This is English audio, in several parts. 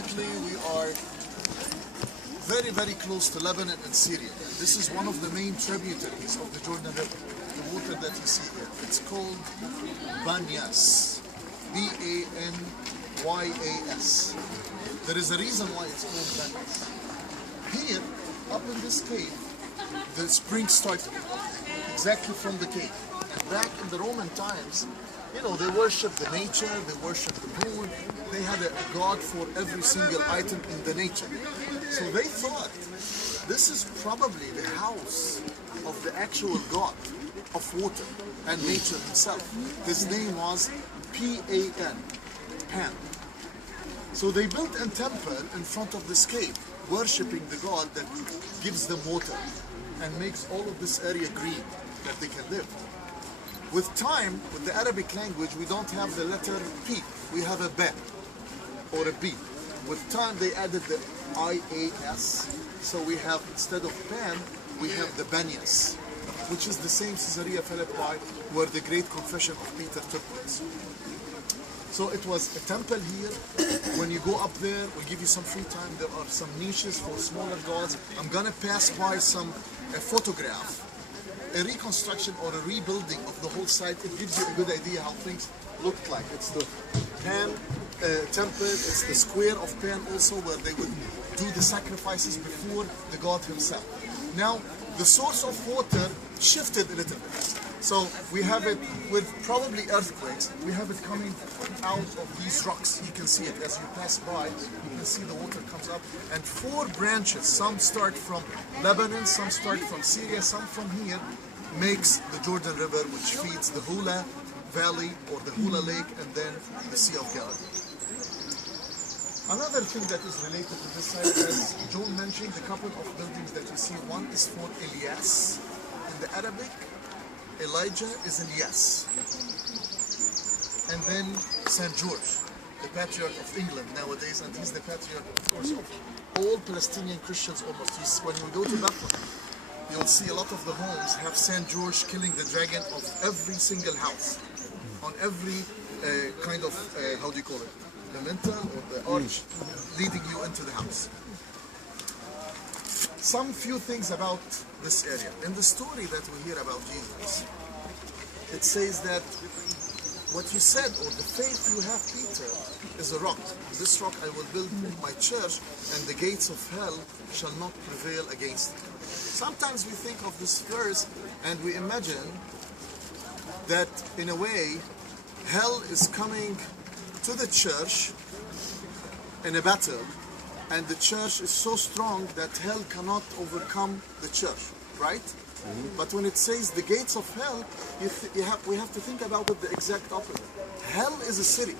Geographically, we are very, very close to Lebanon and Syria. And this is one of the main tributaries of the Jordan River, the water that you see here. It's called Banyas, B-A-N-Y-A-S. There is a reason why it's called Banyas. Here, up in this cave, the spring started, exactly from the cave. And back in the Roman times, you know, they worshipped the nature, they worshipped the moon, they had a god for every single item in the nature. So they thought this is probably the house of the actual god of water and nature himself. His name was P-A-N, Pan. So they built a temple in front of this cave, worshipping the god that gives them water and makes all of this area green that they can live. With time, with the Arabic language, we don't have the letter P, we have a B or a B. With time, they added the I-A-S, so we have, instead of Pan, we have the Banyas, which is the same Caesarea Philippi where the great confession of Peter took place. So it was a temple here. When you go up there, we'll give you some free time. There are some niches for smaller gods. I'm gonna pass by a photograph, a reconstruction or a rebuilding of the whole site. It gives you a good idea how things looked like. It's the Pan temple, it's the square of Pan also, where they would do the sacrifices before the god himself. Now, the source of water shifted a little bit. So we have it with probably earthquakes, we have it coming out of these rocks. You can see it as you pass by, you can see the water comes up, and four branches, some start from Lebanon, some start from Syria, some from here, makes the Jordan River, which feeds the Hula Valley or the Hula Lake and then the Sea of Galilee. Another thing that is related to this site, as John mentioned, the couple of buildings that you see, one is for Elias. In the Arabic, Elijah is Elias. And then St. George, the patriarch of England nowadays, and he's the patriarch, of course, of all Palestinian Christians almost. When you go to Bethlehem, you'll see a lot of the homes have St. George killing the dragon of every single house, on every kind of, how do you call it? The lintel or the arch leading you into the house. Some few things about this area. In the story that we hear about Jesus, it says that what you said, or the faith you have, Peter, is a rock. This rock I will build my church, and the gates of hell shall not prevail against it. Sometimes we think of this verse and we imagine that in a way hell is coming to the church in a battle, and the church is so strong that hell cannot overcome the church, right? But when it says the gates of hell, we have to think about it the exact opposite. Hell is a city,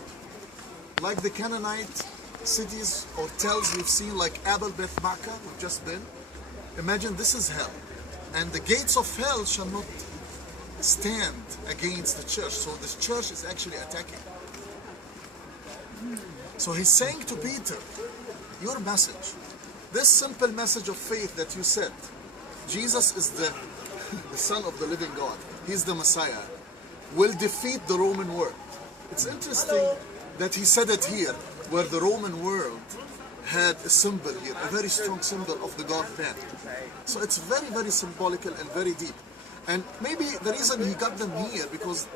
like the Canaanite cities or tells we've seen, like Abel Beth Makkah, we've just been. Imagine this is hell, and the gates of hell shall not stand against the church. So this church is actually attacking. So he's saying to Peter, your message, this simple message of faith that you said, Jesus is the Son of the living God, he's the Messiah, will defeat the Roman world. It's interesting that he said it here, where the Roman world had a symbol here, a very strong symbol of the god Pan. So it's very, very symbolical and very deep. And maybe the reason he got them here, because,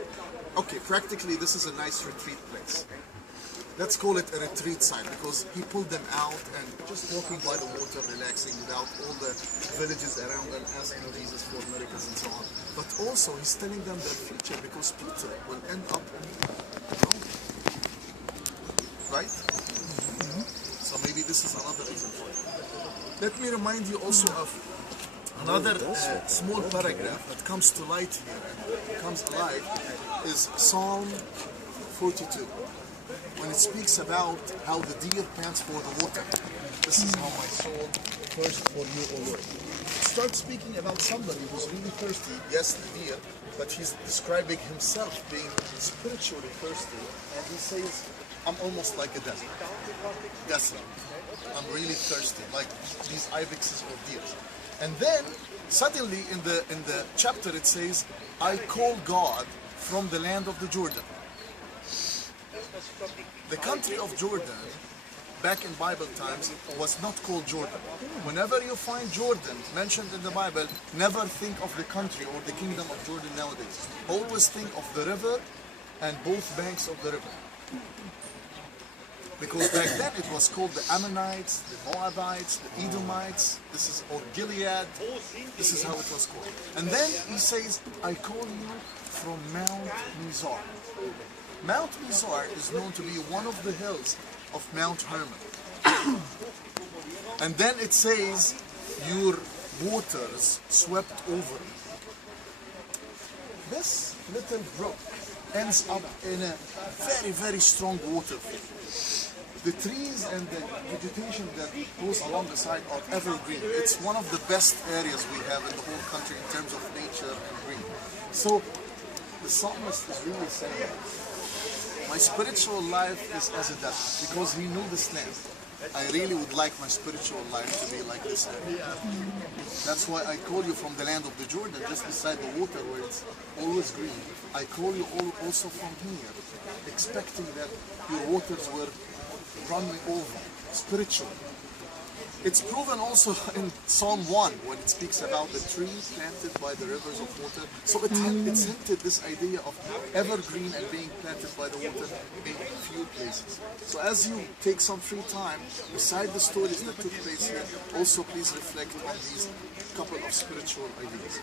okay, practically this is a nice retreat place. Let's call it a retreat site, because he pulled them out and just walking by the water, relaxing without all the villages around them, asking Jesus for miracles and so on. But also he's telling them their future, because Peter will end up in Rome. Right? So maybe this is another reason for it. Let me remind you also of another small paragraph that comes to light here, comes alive, is Psalm 42. When it speaks about how the deer pants for the water. This is how my soul thirsts for you, O Lord. It starts speaking about somebody who's really thirsty, yes, the deer, but he's describing himself being spiritually thirsty, and he says, I'm almost like a desert. Desolate. I'm really thirsty, like these ibexes or deers. And then, suddenly in the chapter it says, I call God from the land of the Jordan. The country of Jordan back in Bible times, was not called Jordan. Whenever you find Jordan mentioned in the Bible, never think of the country or the kingdom of Jordan nowadays. Always think of the river and both banks of the river. Because back then it was called the Ammonites, the Moabites, the Edomites, or Gilead, this is how it was called. And then he says, I call you from Mount Mizar. Mount Mizar is known to be one of the hills of Mount Hermon. And then it says, your waters swept over me. This little brook ends up in a very, very strong waterfall. The trees and the vegetation that goes along the side are evergreen. It's one of the best areas we have in the whole country in terms of nature and green. So the psalmist is really saying, my spiritual life is as a desert, because he knew this land. I really would like my spiritual life to be like this area. That's why I call you from the land of the Jordan, just beside the water where it's always green. I call you also from here, expecting that your waters were running over, spiritual. It's proven also in Psalm 1 when it speaks about the tree planted by the rivers of water. So it's hinted this idea of evergreen and being planted by the water in few places. So as you take some free time, beside the stories that took place here, also please reflect on these couple of spiritual ideas.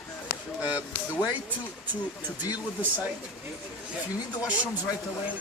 The way to deal with the site, if you need the washrooms right away,